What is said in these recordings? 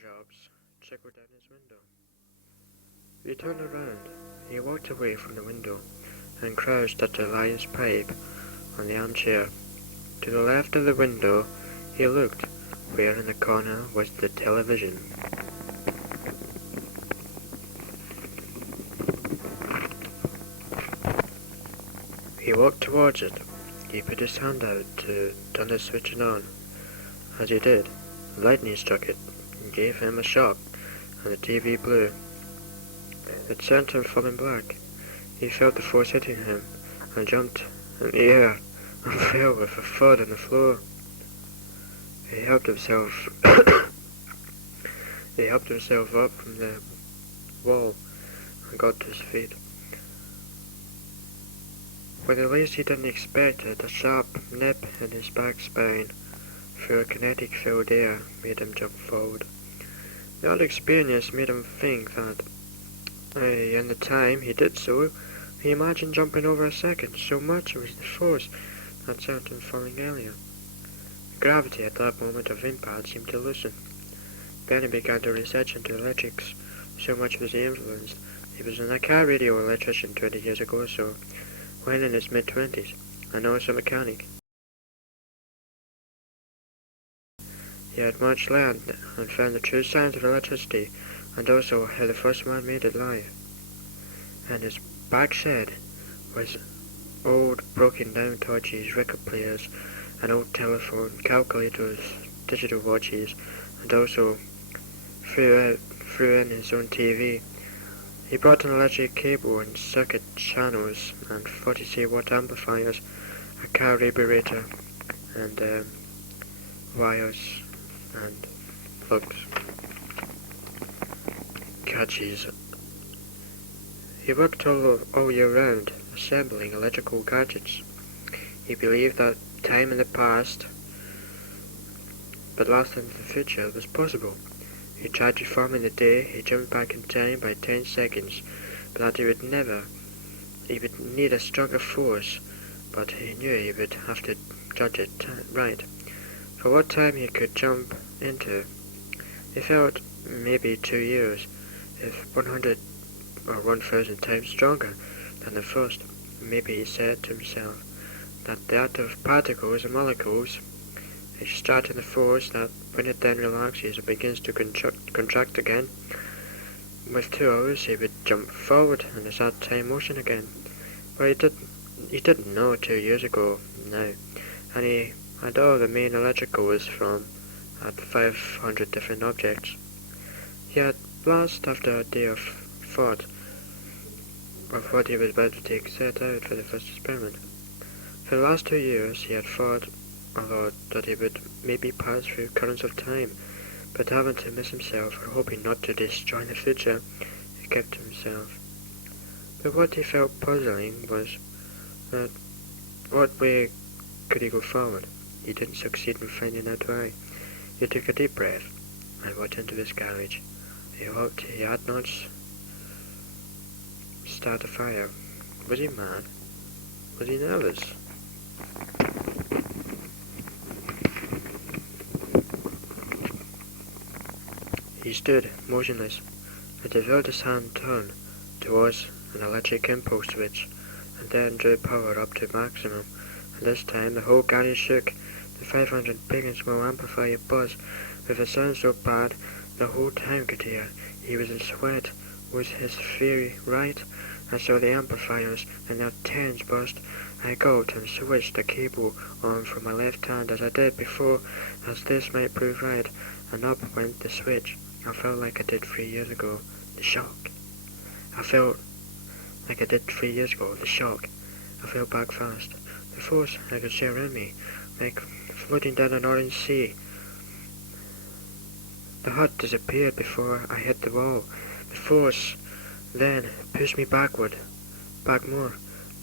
raindrops trickled down his window. He turned around. He walked away from the window and crouched at the lion's pipe on the armchair. To the left of the window he looked, where in the corner was the television. He walked towards it. He put his hand out to turn the switch on. As he did, lightning struck it and gave him a shock, and the TV blew. It sent him falling back. He felt the force hitting him, and jumped in the air, and fell with a thud on the floor. He helped himself up from the wall and got to his feet. With the least he didn't expect it, a sharp nip in his back spine through a kinetic-filled air made him jump forward. The odd experience made him think that, in the time he did so, he imagined jumping over a second, so much was the force that sent him falling earlier. Gravity at that moment of impact seemed to loosen. Then he began to research into electrics, so much was he influenced. He was a car radio electrician 20 years ago or so, when in his mid-20s, and also a mechanic. He had much learned and found the true science of electricity, and also how the first man made it live. And his back shed was old broken-down torches, record players, an old telephone, calculators, digital watches, and also threw in his own TV. He brought an electric cable and circuit channels and 40 watt amplifiers, a car radiator, and wires and plugs, catches. He worked all year round, assembling electrical gadgets. He believed that time in the past, but lost in the future, was possible. He tried reforming the day. He jumped back in time by 10 seconds, but that he would need a stronger force, but he knew he would have to judge it right. For what time he could jump into, he felt maybe 2 years, if 100 or 1,000 times stronger than the first. Maybe he said to himself that the act of particles and molecules extracting the force that when it then relaxes it begins to contract again. With 2 hours he would jump forward and is at time motion again. But he didn't know 2 years ago now, and he had all the main electricals from at 500 different objects. He had blast after a day of thought of what he was about to set out for the first experiment. For the last 2 years he had thought a lot that he would maybe pass through currents of time, but having to miss himself or hoping not to destroy the future, he kept to himself. But what he felt puzzling was that what way could he go forward? He didn't succeed in finding out why. He took a deep breath and walked into his garage. He had not started a fire. Was he mad? Was he nervous? He stood, motionless, and he felt his hand turn towards an electric impulse switch, and then drew power up to maximum, and this time the whole garage shook. The 500 big and small amplifier buzzed with a sound so bad the whole town could hear. He was in sweat. Was his theory right? I saw the amplifiers, and their tens burst. I gulped and switched the cable on from my left hand as I did before, as this might prove right, and up went the switch. I felt like I did 3 years ago. The shock. I felt like I did 3 years ago. The shock. I fell back fast. The force I could see around me, like floating down an orange sea. The hut disappeared before I hit the wall. The force then pushed me back more.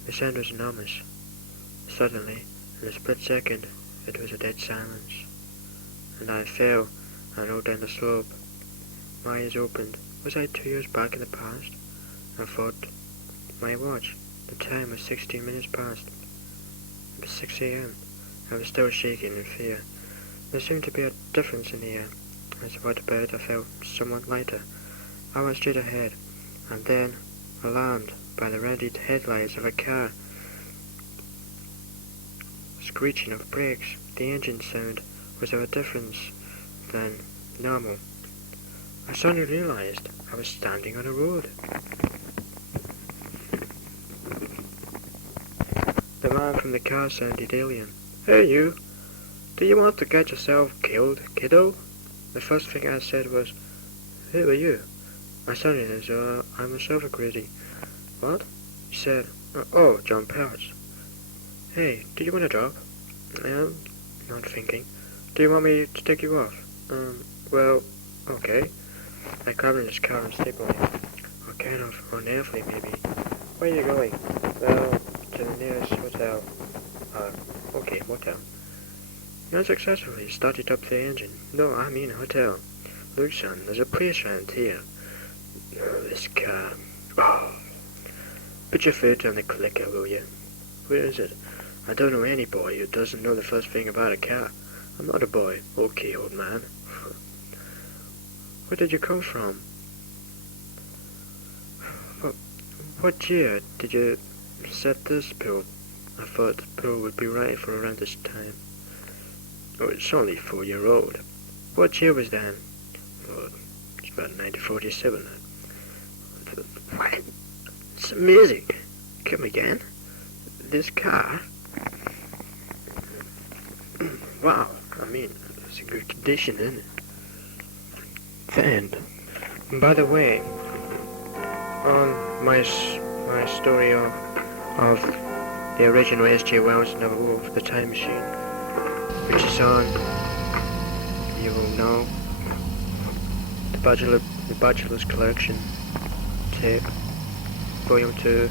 The sound was enormous. Suddenly, in a split second, it was a dead silence, and I fell and rolled down the slope. My eyes opened. Was I 2 years back in the past? I thought. My watch. The time was 16 minutes past. It was 6 a.m. I was still shaking in fear. There seemed to be a difference in the air. As I went to bed, I felt somewhat lighter. I went straight ahead, and then, alarmed by the rented headlights of a car, screeching of brakes, the engine sound was of a difference than normal. I suddenly realized I was standing on a road. The man from the car sounded alien. "Hey you, do you want to get yourself killed, kiddo?" The first thing I said was, "Who are you?" I sounded as though I myself agreed. "What?" He said, "Oh, John Parrots. Hey, do you want a job?" I am not thinking. "Do you want me to take you off?" Well, okay. I climbed in his car and stayed him. Or kind of unearthly, maybe. "Where are you going?" "Well, to the nearest hotel." Okay, motel. Unsuccessfully started up the engine. "No, I mean hotel. Look, son, there's a place around here." Oh, this car. Oh. Put your foot on the clicker, will you? Where is it? I don't know any boy who doesn't know the first thing about a car. I'm not a boy. Okay, old man. Where did you come from? What year did you set this pool? I thought the pool would be right for around this time. Oh, it's only 4-year-old. What year was that? Oh, it's about 1947. What? It's amazing. Come again? This car? Wow, I mean, it's in good condition, isn't it? The end. By the way, on my story of the original S.G. Wells novel of The Time Machine, which is on, you will know, the Bachelor's Collection tape, Volume 2,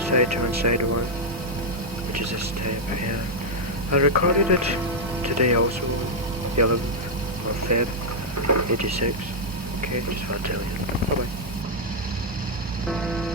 Side 2 and Side 1, which is this tape here. I recorded it today also, the 11th of Feb, 86. Okay, just want to tell you. Bye bye.